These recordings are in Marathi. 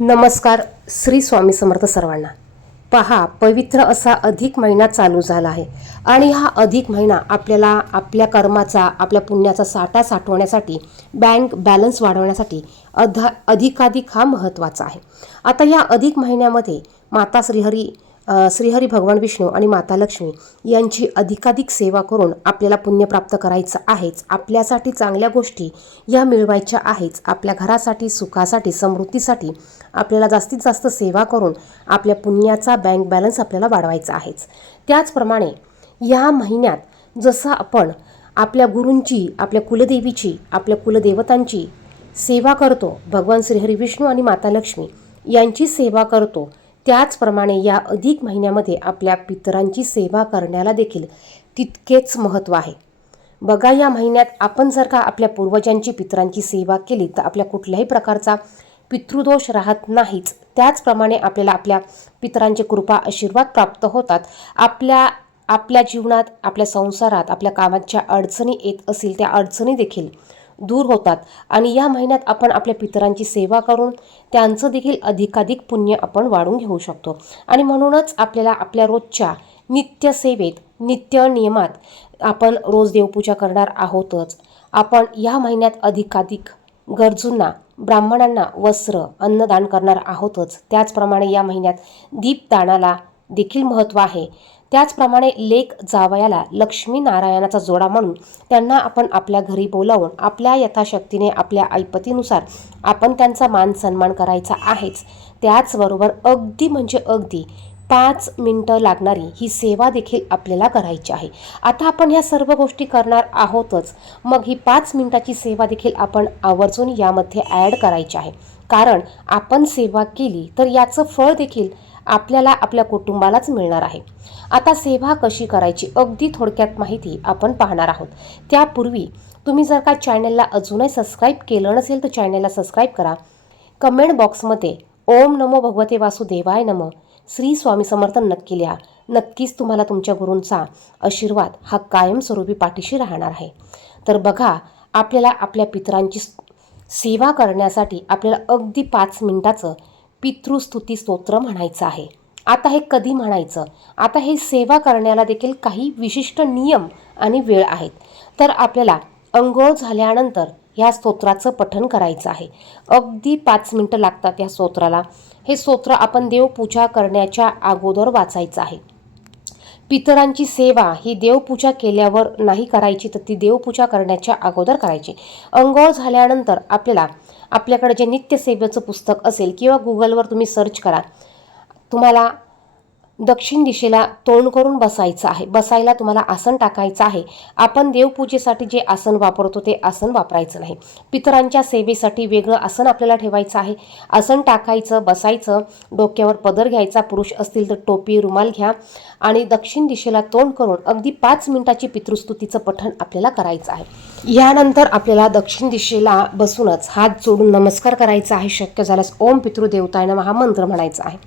नमस्कार. श्री स्वामी समर्थ सर्वांना. पहा, पवित्र असा अधिक महिना चालू झाला आहे आणि हा अधिक महिना आपल्याला आपल्या कर्माचा, आपल्या पुण्याचा साठा साठवण्यासाठी, बँक बॅलन्स वाढवण्यासाठी अधिकाधिक हा महत्त्वाचा आहे. आता या अधिक महिन्यामध्ये माता श्रीहरी भगवान विष्णू आणि माता लक्ष्मी यांची अधिकाधिक सेवा करून आपल्याला पुण्य प्राप्त करायचं आहेच. आपल्यासाठी चांगल्या गोष्टी या मिळवायच्या आहेच. आपल्या घरासाठी, सुखासाठी, समृद्धीसाठी आपल्याला जास्तीत जास्त सेवा करून आपल्या पुण्याचा बँक बॅलन्स आपल्याला वाढवायचा आहेच. त्याचप्रमाणे या महिन्यात जसं आपण आपल्या गुरूंची, आपल्या कुलदेवीची, आपल्या कुलदेवतांची सेवा करतो, भगवान श्रीहरी विष्णू आणि माता लक्ष्मी यांची सेवा करतो, त्याचप्रमाणे या अधिक महिन्यामध्ये आपल्या पितरांची सेवा करण्याला देखील तितकेच महत्त्व आहे. बघा, या महिन्यात आपण जर का आपल्या पूर्वजांची, पितरांची सेवा केली तर आपल्या कुठल्याही प्रकारचा पितृदोष राहत नाहीच. त्याचप्रमाणे आपल्याला आपल्या पितरांची कृपा, आशीर्वाद प्राप्त होतात. आपल्या जीवनात, आपल्या संसारात, आपल्या कामाच्या अडचणी येत असतील त्या अडचणी देखील दूर होतात आणि या महिन्यात आपण आपल्या पितरांची सेवा करून त्यांचं देखील अधिकाधिक पुण्य आपण वाढवून घेऊ शकतो. आणि म्हणूनच आपल्याला आपल्या रोजच्या नित्य सेवेत, नित्य नियमात आपण रोज देवपूजा करणार आहोतच. आपण या महिन्यात अधिकाधिक गरजूंना, ब्राह्मणांना वस्त्र, अन्नदान करणार आहोतच. त्याचप्रमाणे या महिन्यात दीपदानाला देखील महत्त्व आहे. त्याचप्रमाणे लेक जावयाला लक्ष्मी नारायणाचा जोडा म्हणून त्यांना आपण आपल्या घरी बोलावून आपल्या यथाशक्तीने, आपल्या ऐपतीनुसार आपण त्यांचा मान सन्मान करायचा आहेच. त्याचबरोबर अगदी म्हणजे अगदी 5 मिनिटं लागणारी ही सेवा देखील आपल्याला करायची आहे. आता आपण ह्या सर्व गोष्टी करणार आहोतच, मग ही 5 मिनिटाची सेवा देखील आपण आवर्जून यामध्ये ॲड करायची आहे. कारण आपण सेवा केली तर याचं फळ देखील आपल्याला, आपल्या कुटुंबालाच मिळणार आहे. आता सेवा कशी करायची अगदी थोडक्यात माहिती आपण पाहणार आहोत. त्यापूर्वी तुम्ही जर का चॅनलला अजूनही सबस्क्राईब केलं नसेल तर चॅनलला सबस्क्राईब करा. कमेंट बॉक्समध्ये ओम नमो भगवते वासुदेवाय नमः, श्री स्वामी समर्थ नक्की लिहा. नक्कीच तुम्हाला तुमच्या गुरूंचा आशीर्वाद हा कायमस्वरूपी पाठीशी राहणार आहे. तर बघा, आपल्याला आपल्या पितरांची सेवा करण्यासाठी आपल्याला अगदी 5 मिनिटाचं पितृस्तुती स्तोत्र म्हणायचं आहे. आता हे कधी म्हणायचं? आता हे सेवा करण्याला देखील काही विशिष्ट नियम आणि वेळ आहेत. तर आपल्याला अंघोळ झाल्यानंतर ह्या स्तोत्राचं पठण करायचं आहे. अगदी 5 मिनिटं लागतात या स्तोत्राला. हे स्तोत्र आपण देवपूजा करण्याच्या अगोदर वाचायचं आहे. पितरांची सेवा ही देवपूजा केल्यावर नाही करायची, तर ती देवपूजा करण्याच्या अगोदर करायची. अंघोळ झाल्यानंतर आपल्याकडे जे नित्यसेवेचं पुस्तक असेल किंवा गुगलवर तुम्ही सर्च करा, तुम्हाला दक्षिण दिशेला तोंड करून बसायचं आहे. बसायला तुम्हाला आसन टाकायचं आहे. आपण देवपूजेसाठी जे आसन वापरतो ते आसन वापरायचं नाही. पितरांच्या सेवेसाठी वेगळं आसन आपल्याला ठेवायचं आहे. आसन टाकायचं, बसायचं, डोक्यावर पदर घ्यायचा, पुरुष असतील तर टोपी, रुमाल घ्या आणि दक्षिण दिशेला तोंड करून अगदी 5 मिनिटाची पितृस्तुतीचं पठण आपल्याला करायचं आहे. यानंतर आपल्याला दक्षिण दिशेला बसूनच हात जोडून नमस्कार करायचा आहे. शक्य झाल्यास ओम पितृदेवताय नमः हा मंत्र म्हणायचा आहे.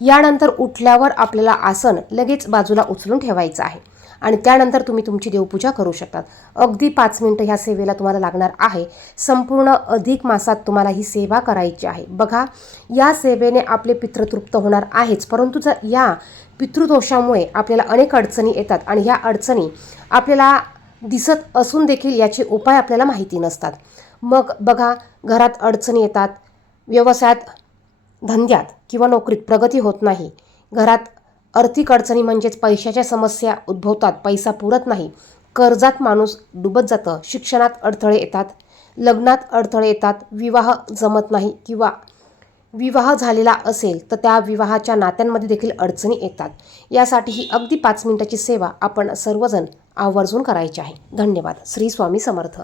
यानंतर उठल्यावर आपल्याला आसन लगेच बाजूला उचलून ठेवायचं आहे आणि त्यानंतर तुम्ही तुमची देवपूजा करू शकतात. अगदी 5 मिनिटं ह्या सेवेला तुम्हाला लागणार आहे. संपूर्ण अधिक मासात तुम्हाला ही सेवा करायची आहे. बघा, या सेवेने आपले पितृ तृप्त होणार आहेच, परंतु जर या पितृदोषामुळे आपल्याला अनेक अडचणी येतात आणि ह्या अडचणी आपल्याला दिसत असून देखील याचे उपाय आपल्याला माहिती नसतात. मग बघा, घरात अडचणी येतात, व्यवसायात, धंद्यात किंवा नोकरीत प्रगती होत नाही, घरात आर्थिक अडचणी म्हणजेच पैशाच्या समस्या उद्भवतात, पैसा पुरत नाही, कर्जात माणूस डुबत जातं, शिक्षणात अडथळे येतात, लग्नात अडथळे येतात, विवाह जमत नाही किंवा विवाह झालेला असेल तर त्या विवाहाच्या नात्यांमध्ये देखील अडचणी येतात. यासाठी ही अगदी 5 मिनिटाची सेवा आपण सर्वजण आवर्जून करायची आहे. धन्यवाद. श्री स्वामी समर्थ.